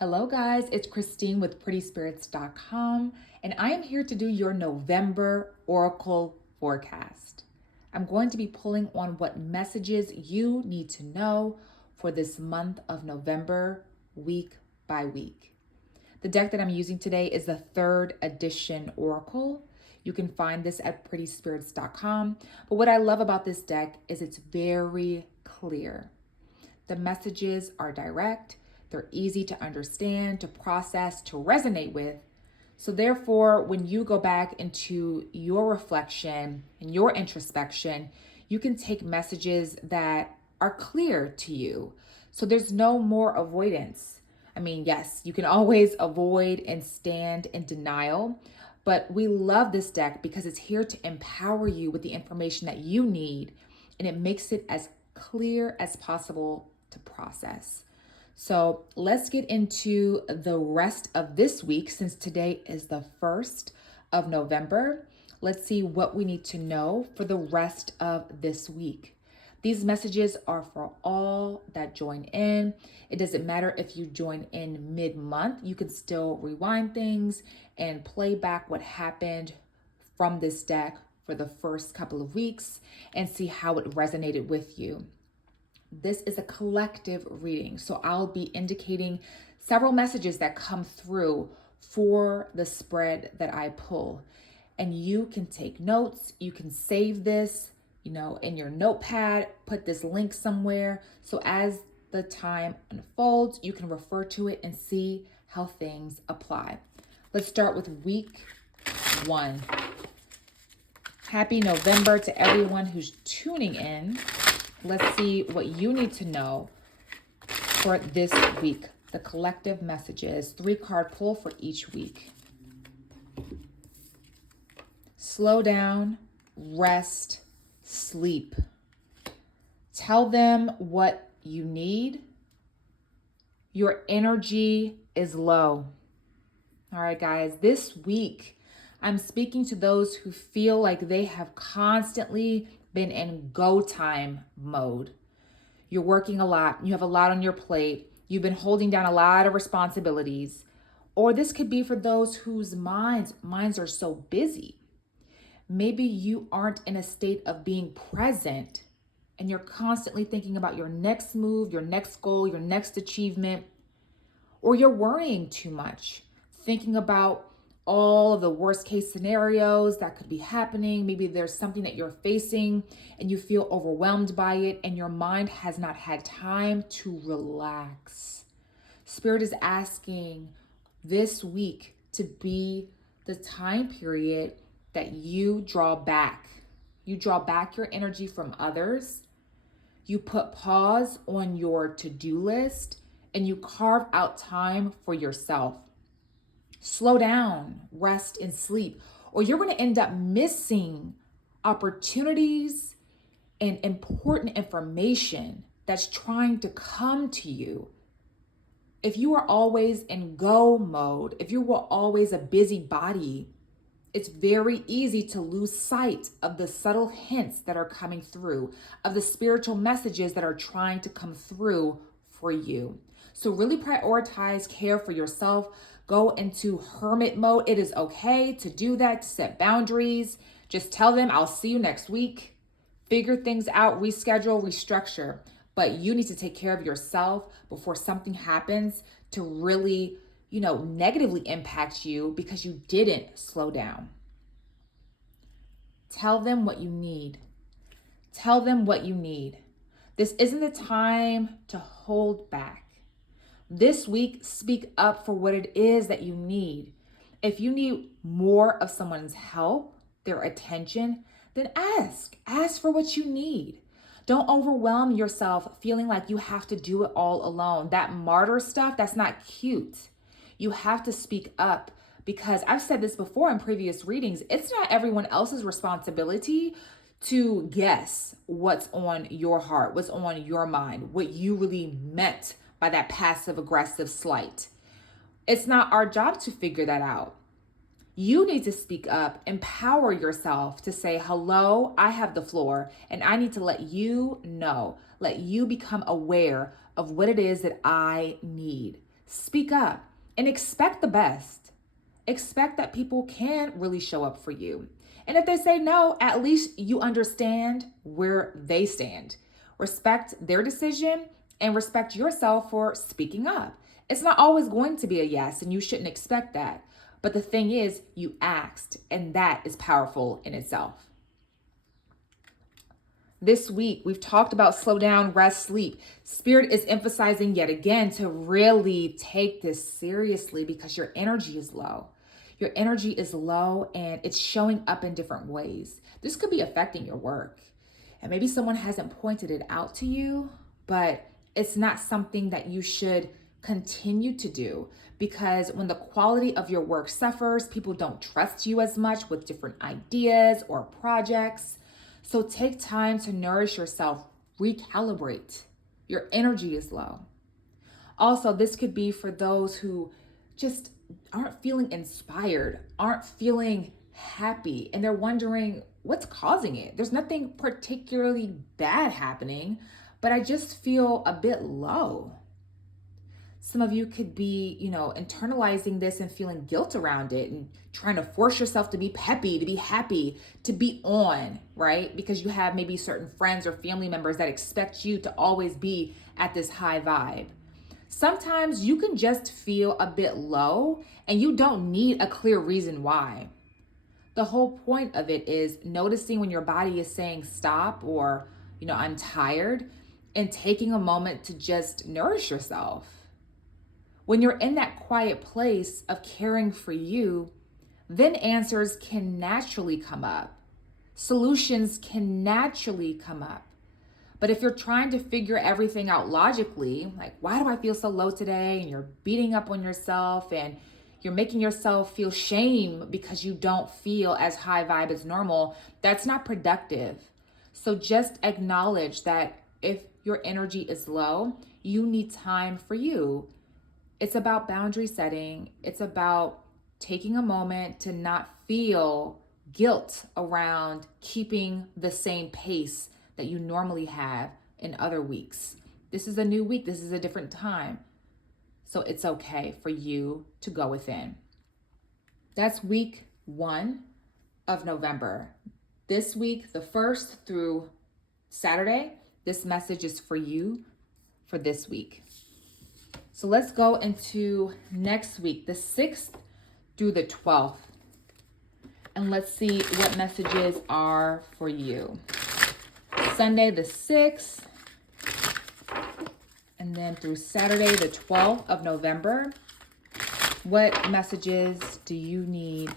Hello, guys. It's Christine with PrettySpirits.com, and I am here to do your November Oracle forecast. I'm going to be pulling on what messages you need to know for this month of November, week by week. The deck that I'm using today is the third edition Oracle. You can find this at PrettySpirits.com. But what I love about this deck is it's very clear. The messages are direct, they're easy to understand, to process, to resonate with. So, therefore, when you go back into your reflection and your introspection, you can take messages that are clear to you. So, there's no more avoidance. I mean, yes, you can always avoid and stand in denial, but we love this deck because it's here to empower you with the information that you need, and it makes it as clear as possible to process. So let's get into the rest of this week since today is the 1st of November. Let's see what we need to know for the rest of this week. These messages are for all that join in. It doesn't matter if you join in mid-month, you can still rewind things and play back what happened from this deck for the first couple of weeks and see how it resonated with you. This is a collective reading, so I'll be indicating several messages that come through for the spread that I pull. And you can take notes, you can save this, in your notepad, put this link somewhere. So as the time unfolds, you can refer to it and see how things apply. Let's start with week 1. Happy November to everyone who's tuning in. Let's see what you need to know for this week. The collective messages, 3-card pull for each week. Slow down, rest, sleep. Tell them what you need. Your energy is low. All right, guys, this week, I'm speaking to those who feel like they have constantly been in go time mode. You're working a lot. You have a lot on your plate. You've been holding down a lot of responsibilities. Or this could be for those whose minds are so busy. Maybe you aren't in a state of being present and you're constantly thinking about your next move, your next goal, your next achievement, or you're worrying too much, thinking about all of the worst case scenarios that could be happening. Maybe there's something that you're facing and you feel overwhelmed by it and your mind has not had time to relax. Spirit is asking this week to be the time period that you draw back. You draw back your energy from others. You put pause on your to-do list and you carve out time for yourself. Slow down, rest, and sleep, or you're going to end up missing opportunities and important information that's trying to come to you. If you are always in go mode, if you were always a busybody, it's very easy to lose sight of the subtle hints that are coming through, of the spiritual messages that are trying to come through for you. So really prioritize care for yourself. Go into hermit mode. It is okay to do that, to set boundaries. Just tell them, I'll see you next week. Figure things out, reschedule, restructure. But you need to take care of yourself before something happens to really, negatively impact you because you didn't slow down. Tell them what you need. Tell them what you need. This isn't the time to hold back. This week, speak up for what it is that you need. If you need more of someone's help, their attention, then ask. Ask for what you need. Don't overwhelm yourself feeling like you have to do it all alone. That martyr stuff, that's not cute. You have to speak up because I've said this before in previous readings. It's not everyone else's responsibility to guess what's on your heart, what's on your mind, what you really meant by that passive aggressive slight. It's not our job to figure that out. You need to speak up, empower yourself to say, hello, I have the floor, and I need to let you know, let you become aware of what it is that I need. Speak up and expect the best. Expect that people can really show up for you. And if they say no, at least you understand where they stand. Respect their decision and respect yourself for speaking up. It's not always going to be a yes, and you shouldn't expect that. But the thing is, you asked, and that is powerful in itself. This week, we've talked about slow down, rest, sleep. Spirit is emphasizing yet again to really take this seriously because your energy is low. Your energy is low and it's showing up in different ways. This could be affecting your work. And maybe someone hasn't pointed it out to you, but it's not something that you should continue to do, because when the quality of your work suffers, people don't trust you as much with different ideas or projects. So take time to nourish yourself, recalibrate. Your energy is low. Also, this could be for those who just aren't feeling inspired, aren't feeling happy, and they're wondering what's causing it. There's nothing particularly bad happening, but I just feel a bit low. Some of you could be, internalizing this and feeling guilt around it and trying to force yourself to be peppy, to be happy, to be on, right? Because you have maybe certain friends or family members that expect you to always be at this high vibe. Sometimes you can just feel a bit low and you don't need a clear reason why. The whole point of it is noticing when your body is saying stop or, I'm tired, and taking a moment to just nourish yourself. When you're in that quiet place of caring for you, then answers can naturally come up. Solutions can naturally come up. But if you're trying to figure everything out logically, like, why do I feel so low today? And you're beating up on yourself and you're making yourself feel shame because you don't feel as high vibe as normal, that's not productive. So just acknowledge that if your energy is low, you need time for you. It's about boundary setting. It's about taking a moment to not feel guilt around keeping the same pace that you normally have in other weeks. This is a new week. This is a different time. So it's okay for you to go within. That's week 1 of November. This week, the 1st through Saturday, this message is for you for this week. So let's go into next week, the 6th through the 12th. And let's see what messages are for you. Sunday the 6th, and then through Saturday the 12th of November. What messages do you need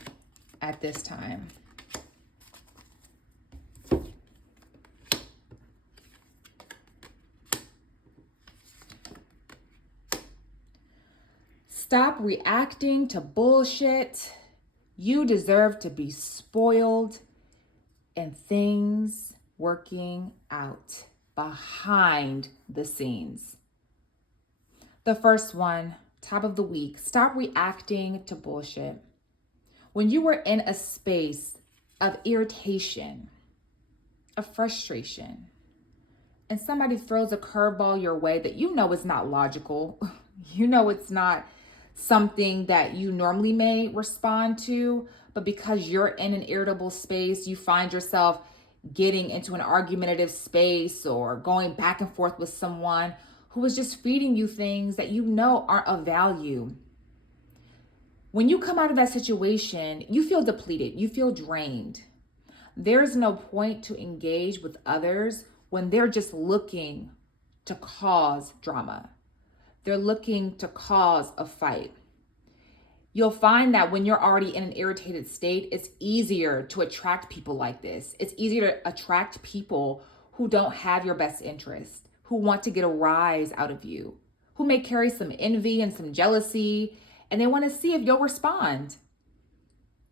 at this time? Stop reacting to bullshit. You deserve to be spoiled and things working out behind the scenes. The first one, top of the week, stop reacting to bullshit. When you were in a space of irritation, of frustration, and somebody throws a curveball your way that you know is not logical, it's not something that you normally may respond to, but because you're in an irritable space, you find yourself getting into an argumentative space or going back and forth with someone who is just feeding you things that you know aren't of value. When you come out of that situation, you feel depleted, you feel drained. There's no point to engage with others when they're just looking to cause drama. They're looking to cause a fight. You'll find that when you're already in an irritated state, it's easier to attract people like this. It's easier to attract people who don't have your best interest, who want to get a rise out of you, who may carry some envy and some jealousy, and they want to see if you'll respond.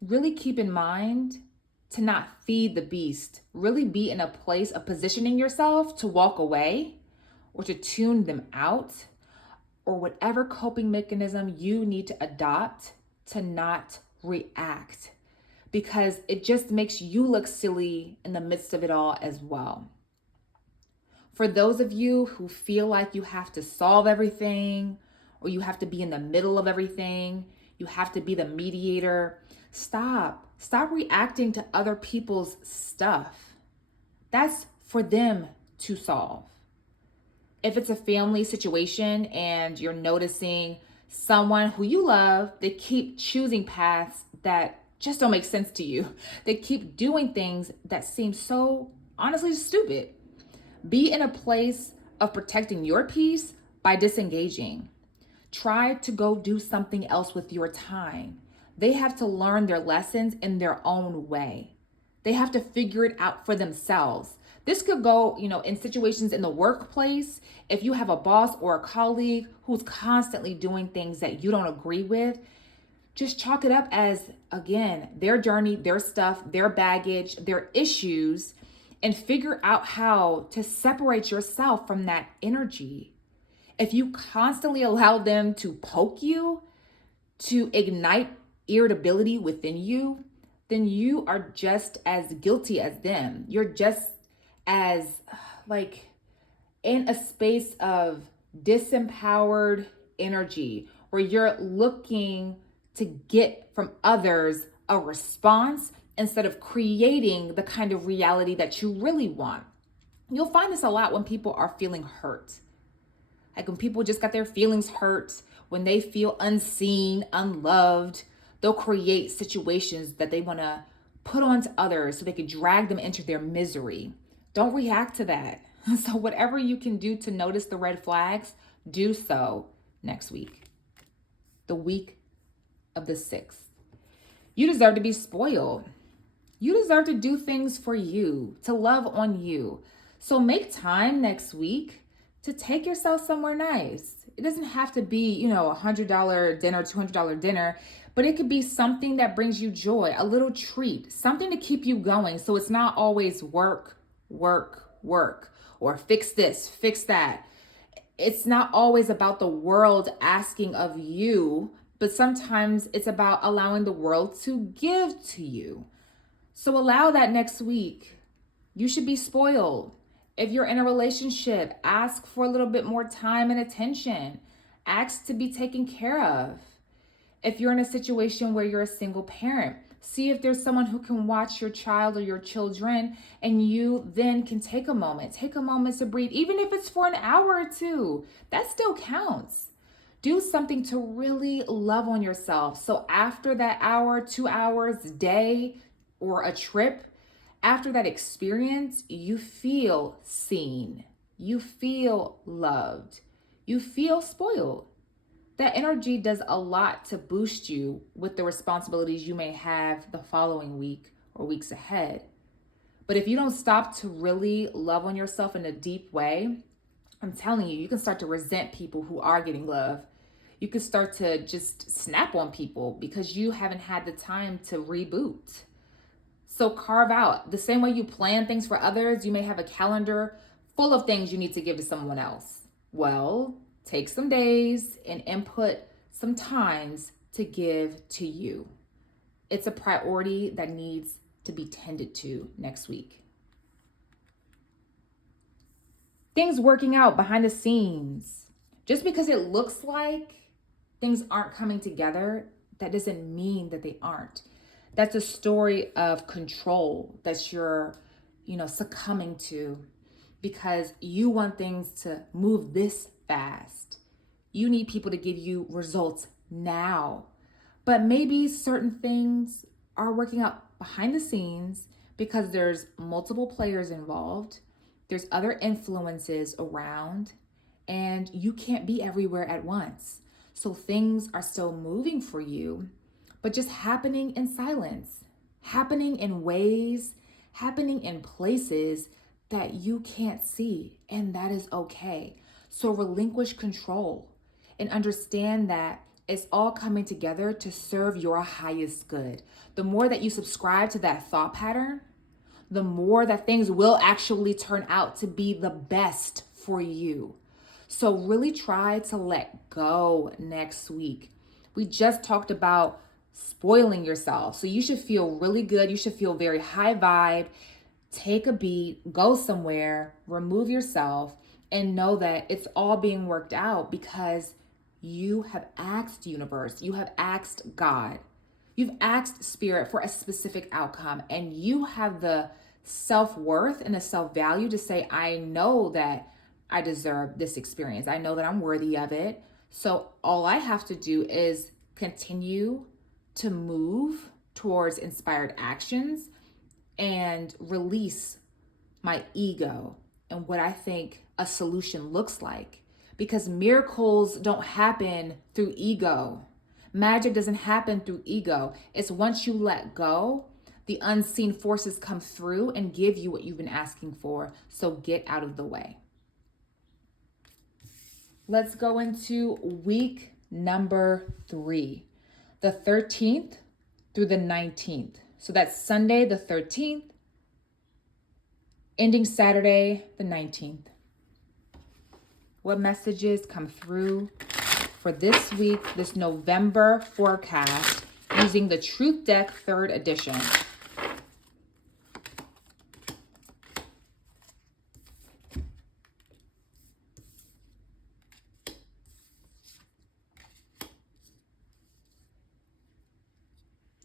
Really keep in mind to not feed the beast. Really be in a place of positioning yourself to walk away or to tune them out, or whatever coping mechanism you need to adopt to not react, because it just makes you look silly in the midst of it all as well. For those of you who feel like you have to solve everything or you have to be in the middle of everything. You have to be the mediator. Stop reacting to other people's stuff. That's for them to solve. If it's a family situation and you're noticing someone who you love, they keep choosing paths that just don't make sense to you. They keep doing things that seem so honestly stupid. Be in a place of protecting your peace by disengaging. Try to go do something else with your time. They have to learn their lessons in their own way. They have to figure it out for themselves. This could go, in situations in the workplace. If you have a boss or a colleague who's constantly doing things that you don't agree with, just chalk it up as, again, their journey, their stuff, their baggage, their issues, and figure out how to separate yourself from that energy. If you constantly allow them to poke you, to ignite irritability within you, then you are just as guilty as them. You're just as in a space of disempowered energy where you're looking to get from others a response instead of creating the kind of reality that you really want. You'll find this a lot when people are feeling hurt. Like when people just got their feelings hurt, when they feel unseen, unloved, they'll create situations that they want to put onto others so they can drag them into their misery. Don't react to that. So whatever you can do to notice the red flags, do so next week. The week of the 6th. You deserve to be spoiled. You deserve to do things for you, to love on you. So make time next week to take yourself somewhere nice. It doesn't have to be, $100 dinner, $200 dinner, but it could be something that brings you joy, a little treat, something to keep you going. So it's not always work, or fix this, fix that. It's not always about the world asking of you, but sometimes it's about allowing the world to give to you. So allow that next week. You should be spoiled. If you're in a relationship, ask for a little bit more time and attention. Ask to be taken care of. If you're in a situation where you're a single parent, see if there's someone who can watch your child or your children, and you then can take a moment to breathe, even if it's for an hour or two. That still counts. Do something to really love on yourself. So after that hour, 2 hours, day, or a trip, after that experience, you feel seen, you feel loved, you feel spoiled. That energy does a lot to boost you with the responsibilities you may have the following week or weeks ahead. But if you don't stop to really love on yourself in a deep way, I'm telling you, you can start to resent people who are getting love. You can start to just snap on people because you haven't had the time to reboot. So carve out, the same way you plan things for others, you may have a calendar full of things you need to give to someone else. Well, take some days and input some times to give to you. It's a priority that needs to be tended to next week. Things working out behind the scenes. Just because it looks like things aren't coming together, that doesn't mean that they aren't. That's a story of control that you're, succumbing to because you want things to move this fast. You need people to give you results now. But maybe certain things are working out behind the scenes because there's multiple players involved. There's other influences around, and you can't be everywhere at once. So things are still moving for you, but just happening in silence, happening in ways, happening in places that you can't see, and that is okay. So relinquish control and understand that it's all coming together to serve your highest good. The more that you subscribe to that thought pattern, the more that things will actually turn out to be the best for you. So really try to let go next week. We just talked about spoiling yourself. So you should feel really good. You should feel very high vibe. Take a beat, go somewhere, remove yourself, and know that it's all being worked out because You have asked universe, you have asked God, you've asked spirit for a specific outcome, and you have the self-worth and the self-value to say, I know that I deserve this experience. I know that I'm worthy of it. So all I have to do is continue to move towards inspired actions and release my ego and what I think a solution looks like. Because miracles don't happen through ego. Magic doesn't happen through ego. It's once you let go, the unseen forces come through and give you what you've been asking for. So get out of the way. Let's go into week number 3, the 13th through the 19th. So that's Sunday, the 13th, ending Saturday, the 19th. What messages come through for this week, this November forecast, using the Truth Deck 3rd edition?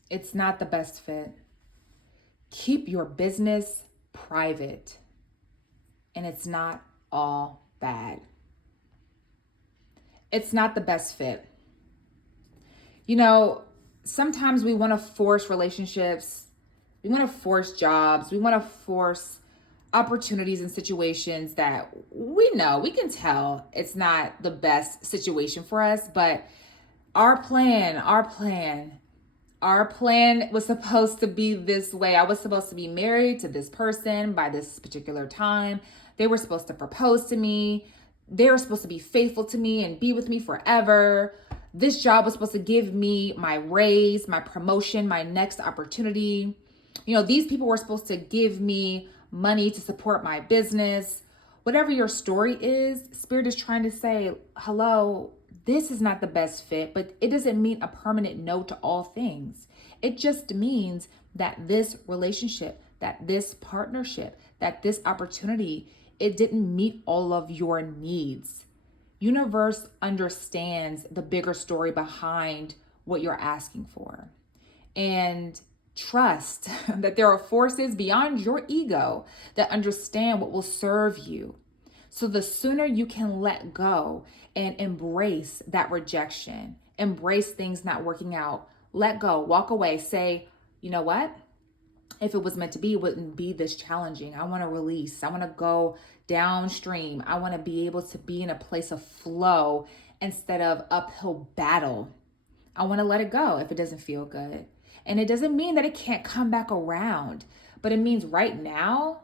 It's not the best fit. Keep your business private. And it's not all bad. It's not the best fit. You know, sometimes we want to force relationships. We want to force jobs. We want to force opportunities and situations that we know, we can tell it's not the best situation for us, but our plan was supposed to be this way. I was supposed to be married to this person by this particular time. They were supposed to propose to me. They were supposed to be faithful to me and be with me forever. This job was supposed to give me my raise, my promotion, my next opportunity. You know, these people were supposed to give me money to support my business. Whatever your story is, Spirit is trying to say, hello, this is not the best fit, but it doesn't mean a permanent no to all things. It just means that this relationship, that this partnership, that this opportunity, it didn't meet all of your needs. Universe understands the bigger story behind what you're asking for. And trust that there are forces beyond your ego that understand what will serve you. So the sooner you can let go and embrace that rejection, embrace things not working out, let go, walk away, say, you know what? If it was meant to be, it wouldn't be this challenging. I want to release. I want to go downstream. I want to be able to be in a place of flow instead of uphill battle. I want to let it go if it doesn't feel good. And it doesn't mean that it can't come back around, but it means right now,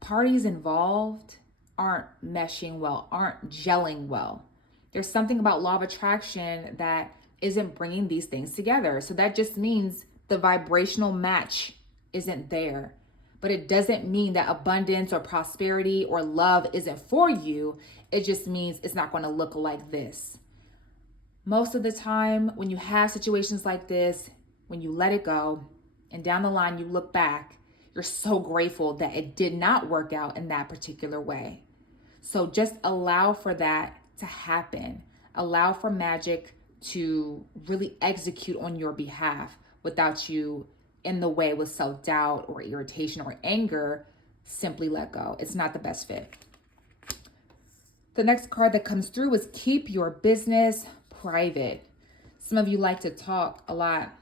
parties involved aren't meshing well, aren't gelling well. There's something about law of attraction that isn't bringing these things together. So that just means the vibrational match isn't there. But it doesn't mean that abundance or prosperity or love isn't for you. It just means it's not going to look like this. Most of the time, when you have situations like this, when you let it go, and down the line you look back, you're so grateful that it did not work out in that particular way. So just allow for that to happen. Allow for magic to really execute on your behalf without you in the way with self-doubt or irritation or anger. Simply let go. It's not the best fit. The next card that comes through is keep your business private. Some of you like to talk a lot.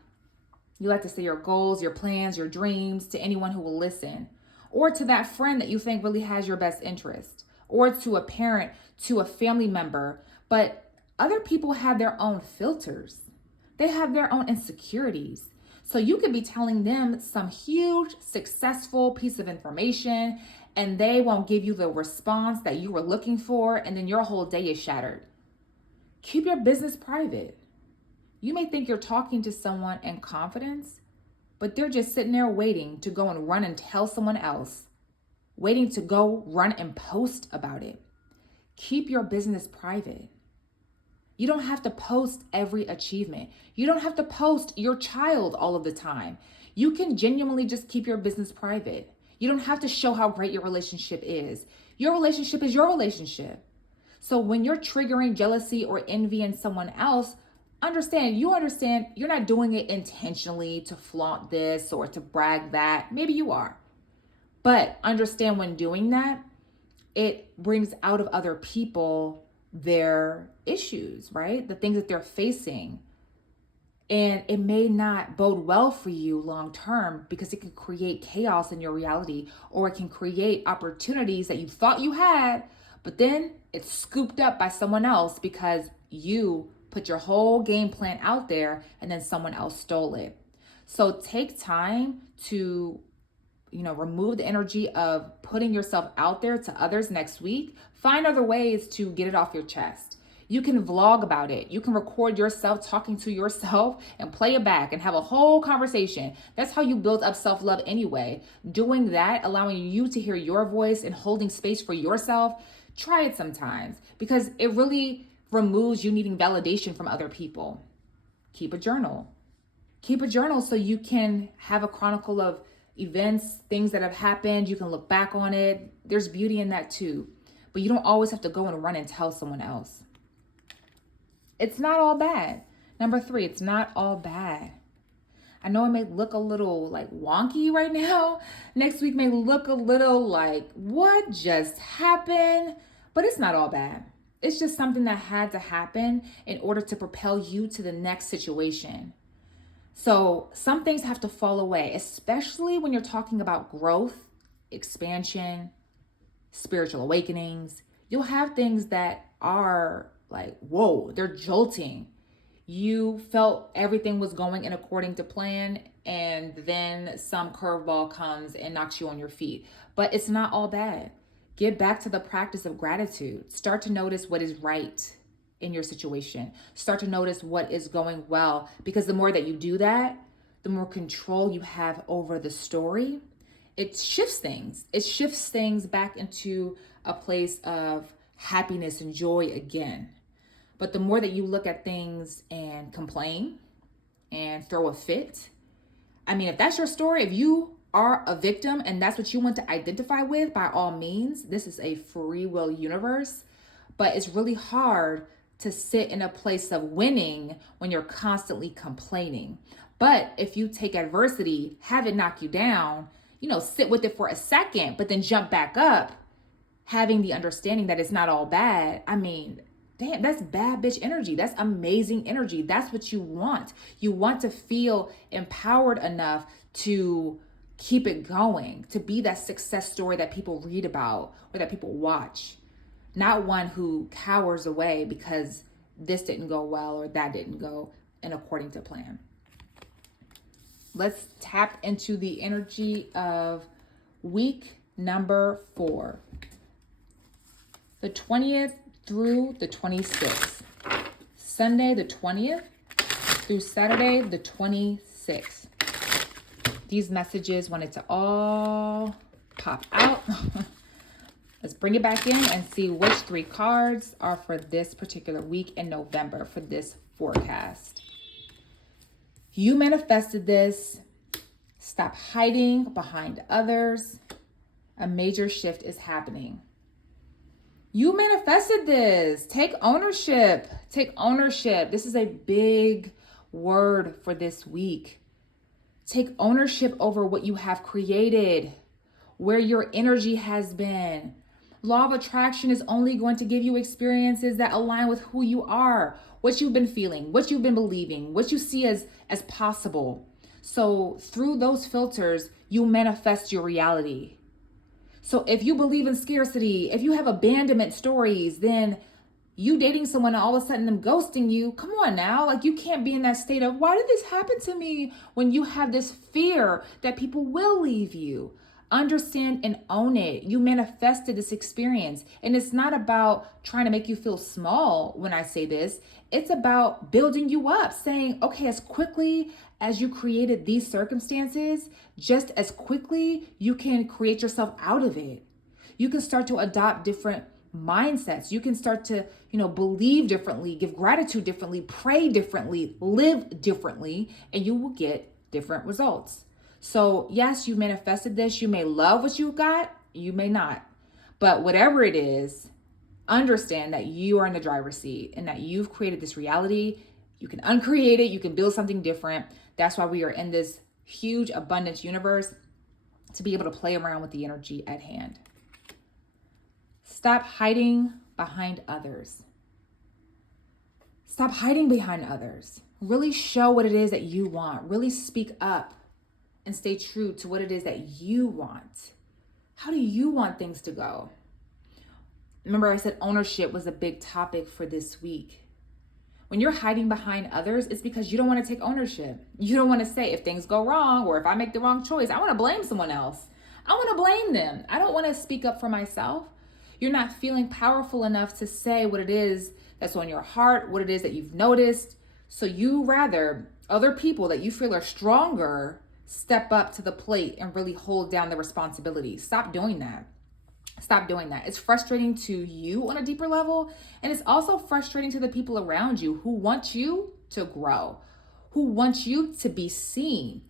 You like to say your goals, your plans, your dreams to anyone who will listen, or to that friend that you think really has your best interest, or to a parent, to a family member. But other people have their own filters. They have their own insecurities. So you could be telling them some huge, successful piece of information, and they won't give you the response that you were looking for, and then your whole day is shattered. Keep your business private. You may think you're talking to someone in confidence, but they're just sitting there waiting to go and run and tell someone else, waiting to go run and post about it. Keep your business private. You don't have to post every achievement. You don't have to post your child all of the time. You can genuinely just keep your business private. You don't have to show how great your relationship is. Your relationship is your relationship. So when you're triggering jealousy or envy in someone else, understand you're not doing it intentionally to flaunt this or to brag that. Maybe you are. But understand when doing that, it brings out of other people their issues, right? The things that they're facing. And it may not bode well for you long term because it can create chaos in your reality, or it can create opportunities that you thought you had, but then it's scooped up by someone else because you put your whole game plan out there and then someone else stole it. So take time to remove the energy of putting yourself out there to others next week. Find other ways to get it off your chest. You can vlog about it. You can record yourself talking to yourself and play it back and have a whole conversation. That's how you build up self-love anyway. Doing that, allowing you to hear your voice and holding space for yourself, try it sometimes because it really removes you needing validation from other people. Keep a journal. Keep a journal so you can have a chronicle of events, things that have happened. You can look back on it. There's beauty in that too. But you don't always have to go and run and tell someone else. It's not all bad. Number 3, it's not all bad. I know it may look a little like wonky right now. Next week may look a little like, what just happened? But it's not all bad. It's just something that had to happen in order to propel you to the next situation. So some things have to fall away, especially when you're talking about growth, expansion, spiritual awakenings. You'll have things that are like, whoa, they're jolting. You felt everything was going in according to plan, and then some curveball comes and knocks you on your feet. But it's not all bad. Get back to the practice of gratitude. Start to notice what is right in your situation. Start to notice what is going well, because the more that you do that, the more control you have over the story. It shifts things. It shifts things back into a place of happiness and joy again. But the more that you look at things and complain and throw a fit, I mean, if that's your story, if you are a victim and that's what you want to identify with, by all means, this is a free will universe. But it's really hard to sit in a place of winning when you're constantly complaining. But if you take adversity, have it knock you down, sit with it for a second, but then jump back up, having the understanding that it's not all bad. I mean, damn, that's bad bitch energy. That's amazing energy. That's what you want. You want to feel empowered enough to keep it going, to be that success story that people read about or that people watch. Not one who cowers away because this didn't go well or that didn't go in according to plan. Let's tap into the energy of week number 4. The 20th through the 26th. Sunday the 20th through Saturday the 26th. These messages wanted to all pop out. Let's bring it back in and see which 3 cards are for this particular week in November for this forecast. You manifested this. Stop hiding behind others. A major shift is happening. You manifested this. Take ownership. Take ownership. This is a big word for this week. Take ownership over what you have created, where your energy has been. Law of attraction is only going to give you experiences that align with who you are, what you've been feeling, what you've been believing, what you see as possible. So through those filters, you manifest your reality. So if you believe in scarcity, if you have abandonment stories, then you dating someone and all of a sudden them ghosting you, come on now. Like, you can't be in that state of, why did this happen to me? When you have this fear that people will leave you. Understand and own it. You manifested this experience. And it's not about trying to make you feel small when I say this. It's about building you up, saying, okay, as quickly as you created these circumstances, just as quickly you can create yourself out of it. You can start to adopt different mindsets. You can start to, believe differently, give gratitude differently, pray differently, live differently, and you will get different results. So yes, you manifested this. You may love what you got, you may not. But whatever it is, understand that you are in the driver's seat and that you've created this reality. You can uncreate it, you can build something different. That's why we are in this huge abundance universe, to be able to play around with the energy at hand. Stop hiding behind others. Stop hiding behind others. Really show what it is that you want. Really speak up and stay true to what it is that you want. How do you want things to go? Remember, I said ownership was a big topic for this week. When you're hiding behind others, it's because you don't want to take ownership. You don't want to say, if things go wrong or if I make the wrong choice, I want to blame someone else. I want to blame them. I don't want to speak up for myself. You're not feeling powerful enough to say what it is that's on your heart, what it is that you've noticed. So you rather other people that you feel are stronger step up to the plate and really hold down the responsibility. Stop doing that. Stop doing that. It's frustrating to you on a deeper level. And it's also frustrating to the people around you who want you to grow, who want you to be seen.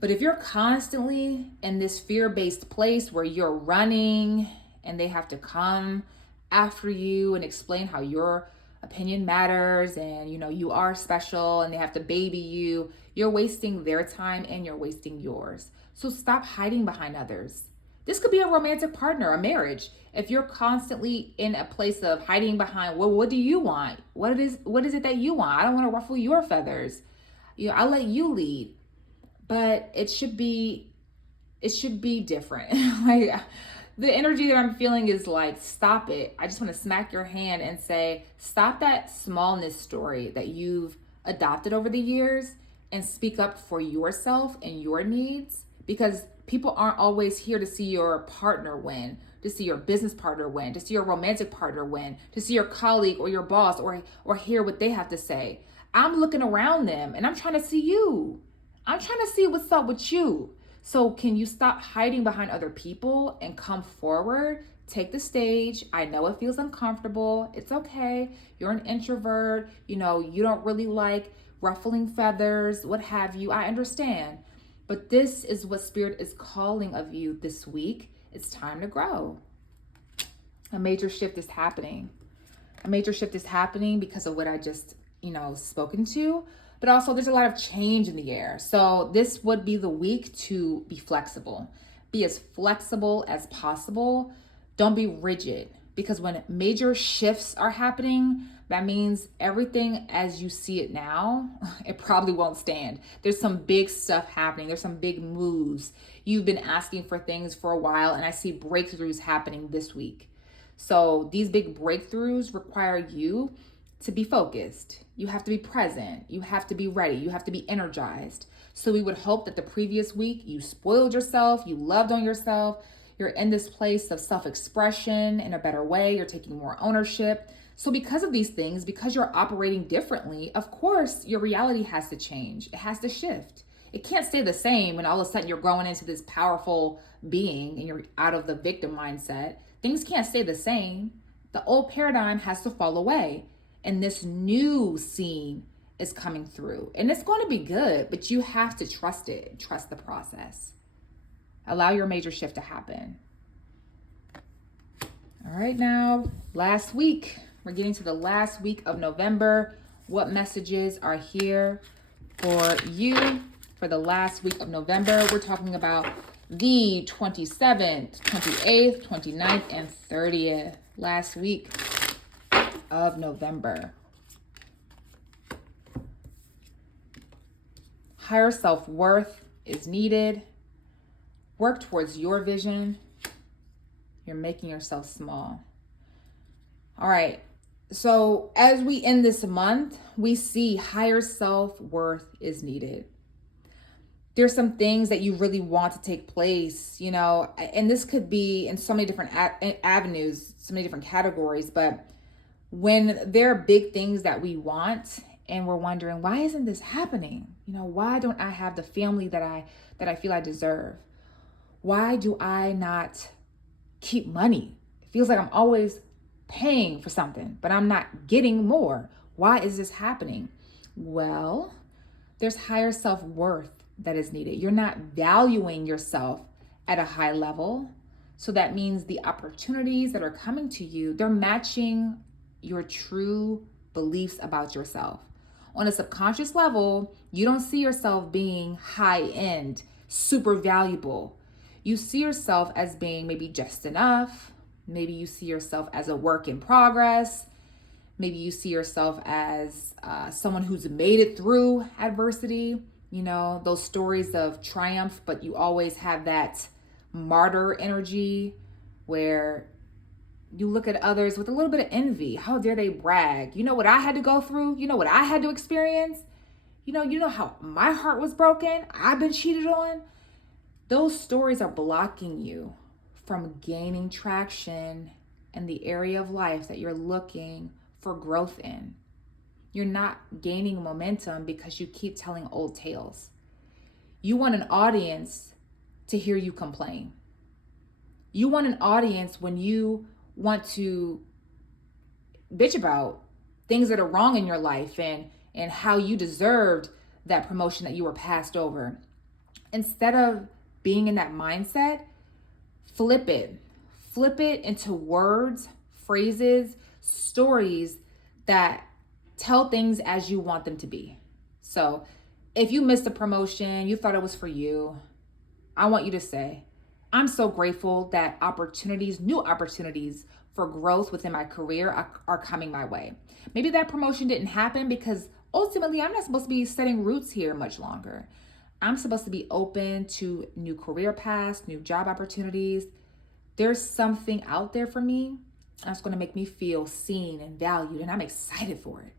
But if you're constantly in this fear-based place where you're running and they have to come after you and explain how your opinion matters and you are special and they have to baby you, you're wasting their time and you're wasting yours. So stop hiding behind others. This could be a romantic partner, a marriage. If you're constantly in a place of hiding behind, well, what do you want? What is it that you want? I don't want to ruffle your feathers. I'll let you lead. But it should be different. Like, the energy that I'm feeling is like, stop it. I just want to smack your hand and say, stop that smallness story that you've adopted over the years and speak up for yourself and your needs, because people aren't always here to see your partner win, to see your business partner win, to see your romantic partner win, to see your colleague or your boss or hear what they have to say. I'm looking around them and I'm trying to see you. I'm trying to see what's up with you. So can you stop hiding behind other people and come forward? Take the stage. I know it feels uncomfortable. It's okay. You're an introvert. You don't really like ruffling feathers, what have you. I understand. But this is what Spirit is calling of you this week. It's time to grow. A major shift is happening. A major shift is happening because of what I just, spoken to. But also there's a lot of change in the air. So this would be the week to be flexible. Be as flexible as possible. Don't be rigid, because when major shifts are happening, that means everything as you see it now, it probably won't stand. There's some big stuff happening. There's some big moves. You've been asking for things for a while, and I see breakthroughs happening this week. So these big breakthroughs require you to be focused. You have to be present. You have to be ready. You have to be energized. So we would hope that the previous week you spoiled yourself, you loved on yourself, you're in this place of self-expression in a better way, you're taking more ownership. So because of these things, because you're operating differently, of course, your reality has to change. It has to shift. It can't stay the same when all of a sudden you're growing into this powerful being and you're out of the victim mindset. Things can't stay the same. The old paradigm has to fall away. And this new scene is coming through. And it's going to be good, but you have to trust it, trust the process. Allow your major shift to happen. All right, now, last week. We're getting to the last week of November. What messages are here for you for the last week of November? We're talking about the 27th, 28th, 29th, and 30th. Last week of November. Higher self-worth is needed. Work towards your vision. You're making yourself small. All right. So as we end this month, we see higher self-worth is needed. There's some things that you really want to take place, and this could be in so many different avenues, so many different categories, but when there are big things that we want and we're wondering, why isn't this happening? Why don't I have the family that I feel I deserve? Why do I not keep money? It feels like I'm always paying for something, but I'm not getting more. Why is this happening? Well, there's higher self-worth that is needed. You're not valuing yourself at a high level. So that means the opportunities that are coming to you, they're matching your true beliefs about yourself. On a subconscious level, you don't see yourself being high end, super valuable. You see yourself as being maybe just enough. Maybe you see yourself as a work in progress. Maybe you see yourself as someone who's made it through adversity. You know, those stories of triumph, but you always have that martyr energy where you look at others with a little bit of envy. How dare they brag? You know what I had to go through? You know what I had to experience? You know how my heart was broken? I've been cheated on. Those stories are blocking you from gaining traction in the area of life that you're looking for growth in. You're not gaining momentum because you keep telling old tales. You want an audience to hear you complain. You want an audience when you want to bitch about things that are wrong in your life and how you deserved that promotion that you were passed over. Instead of being in that mindset, flip it. Flip it into words, phrases, stories that tell things as you want them to be. So if you missed a promotion, you thought it was for you, I want you to say, I'm so grateful that new opportunities for growth within my career are coming my way. Maybe that promotion didn't happen because ultimately I'm not supposed to be setting roots here much longer. I'm supposed to be open to new career paths, new job opportunities. There's something out there for me that's going to make me feel seen and valued, and I'm excited for it.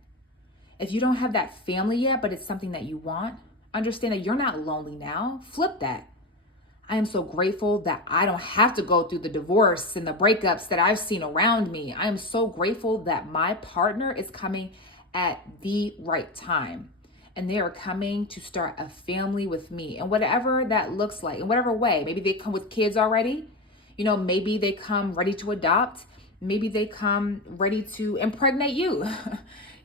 If you don't have that family yet, but it's something that you want, understand that you're not lonely now. Flip that. I am so grateful that I don't have to go through the divorce and the breakups that I've seen around me. I am so grateful that my partner is coming at the right time. And they are coming to start a family with me. And whatever that looks like, in whatever way, maybe they come with kids already. Maybe they come ready to adopt. Maybe they come ready to impregnate you.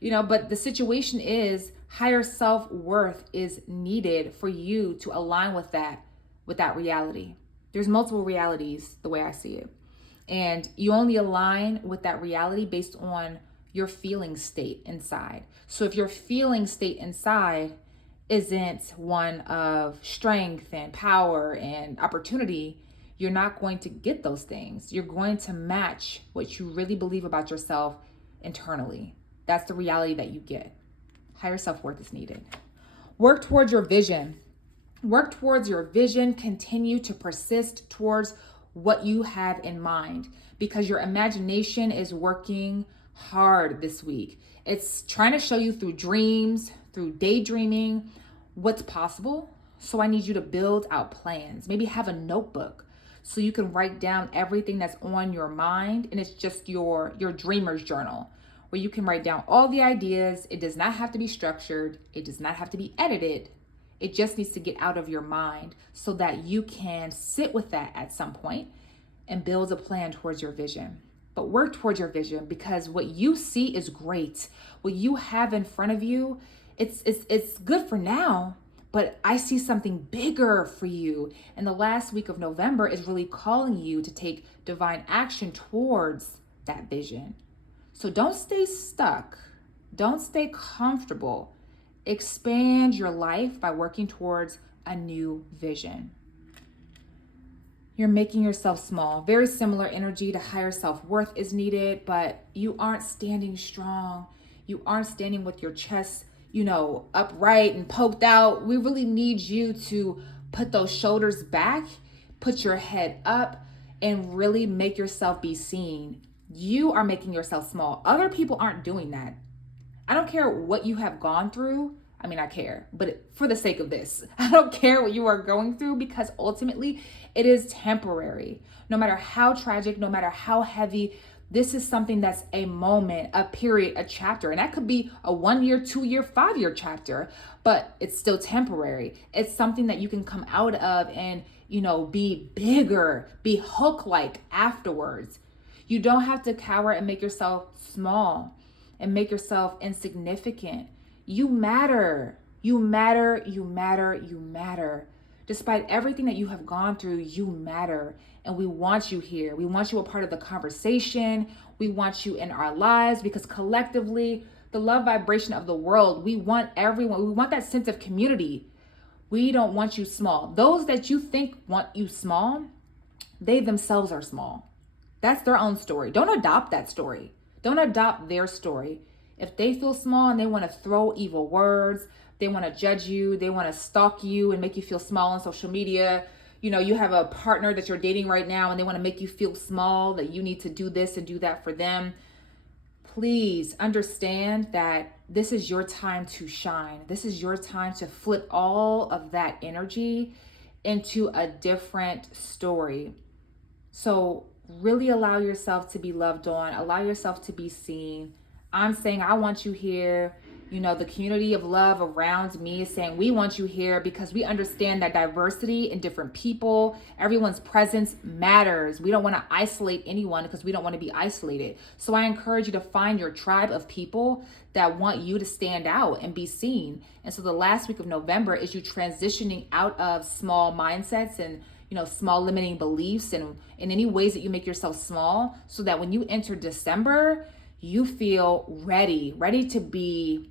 But the situation is higher self-worth is needed for you to align with that reality. There's multiple realities the way I see it. And you only align with that reality based on your feeling state inside. So if your feeling state inside isn't one of strength and power and opportunity, you're not going to get those things. You're going to match what you really believe about yourself internally. That's the reality that you get. Higher self-worth is needed. Work towards your vision. Work towards your vision. Continue to persist towards what you have in mind because your imagination is working hard this week. It's trying to show you through dreams, through daydreaming, what's possible. So I need you to build out plans. Maybe have a notebook so you can write down everything that's on your mind, and it's just your dreamer's journal where you can write down all the ideas. It does not have to be structured. It does not have to be edited. It just needs to get out of your mind so that you can sit with that at some point and build a plan towards your vision. But work towards your vision because what you see is great. What you have in front of you, it's good for now, but I see something bigger for you. And the last week of November is really calling you to take divine action towards that vision. So don't stay stuck. Don't stay comfortable. Expand your life by working towards a new vision. You're making yourself small. Very similar energy to higher self-worth is needed, but you aren't standing strong. You aren't standing with your chest, upright and poked out. We really need you to put those shoulders back, put your head up, and really make yourself be seen. You are making yourself small. Other people aren't doing that. I don't care what you have gone through. I mean, I care, but for the sake of this, I don't care what you are going through because ultimately it is temporary. No matter how tragic, no matter how heavy, this is something that's a moment, a period, a chapter. And that could be a 1 year, 2 year, 5 year chapter, but it's still temporary. It's something that you can come out of and, be bigger, be Hulk-like afterwards. You don't have to cower and make yourself small and make yourself insignificant. You matter. You matter. You matter. You matter. Despite everything that you have gone through, you matter. And we want you here. We want you a part of the conversation. We want you in our lives because collectively, the love vibration of the world, we want everyone, we want that sense of community. We don't want you small. Those that you think want you small, they themselves are small. That's their own story. Don't adopt that story. Don't adopt their story. If they feel small and they want to throw evil words, they want to judge you, they want to stalk you and make you feel small on social media. You have a partner that you're dating right now and they want to make you feel small, that you need to do this and do that for them. Please understand that this is your time to shine. This is your time to flip all of that energy into a different story. So really allow yourself to be loved on, allow yourself to be seen. I'm saying I want you here. The community of love around me is saying we want you here because we understand that diversity in different people, everyone's presence matters. We don't want to isolate anyone because we don't want to be isolated. So I encourage you to find your tribe of people that want you to stand out and be seen. And so the last week of November is you transitioning out of small mindsets and small limiting beliefs and in any ways that you make yourself small, so that when you enter December, you feel ready to be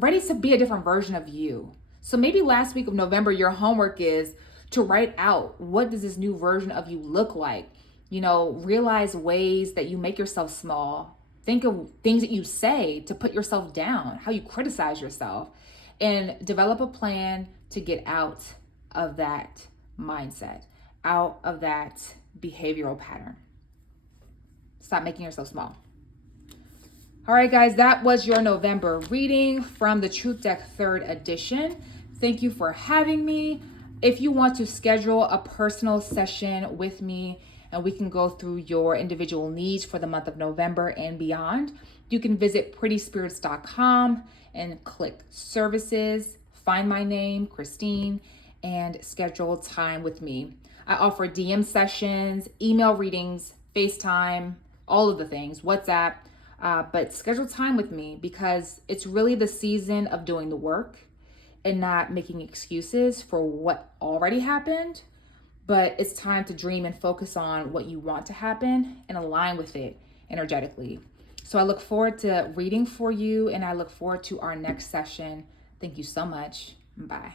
a different version of you. So maybe last week of November, your homework is to write out, what does this new version of you look like? Realize ways that you make yourself small. Think of things that you say to put yourself down, how you criticize yourself, and develop a plan to get out of that mindset, out of that behavioral pattern. Stop making yourself small. All right, guys, that was your November reading from the Truth Deck 3rd edition. Thank you for having me. If you want to schedule a personal session with me and we can go through your individual needs for the month of November and beyond, you can visit prettyspirits.com and click services, find my name, Christine, and schedule time with me. I offer DM sessions, email readings, FaceTime, all of the things, WhatsApp. But schedule time with me because it's really the season of doing the work and not making excuses for what already happened. But it's time to dream and focus on what you want to happen and align with it energetically. So I look forward to reading for you and I look forward to our next session. Thank you so much. Bye.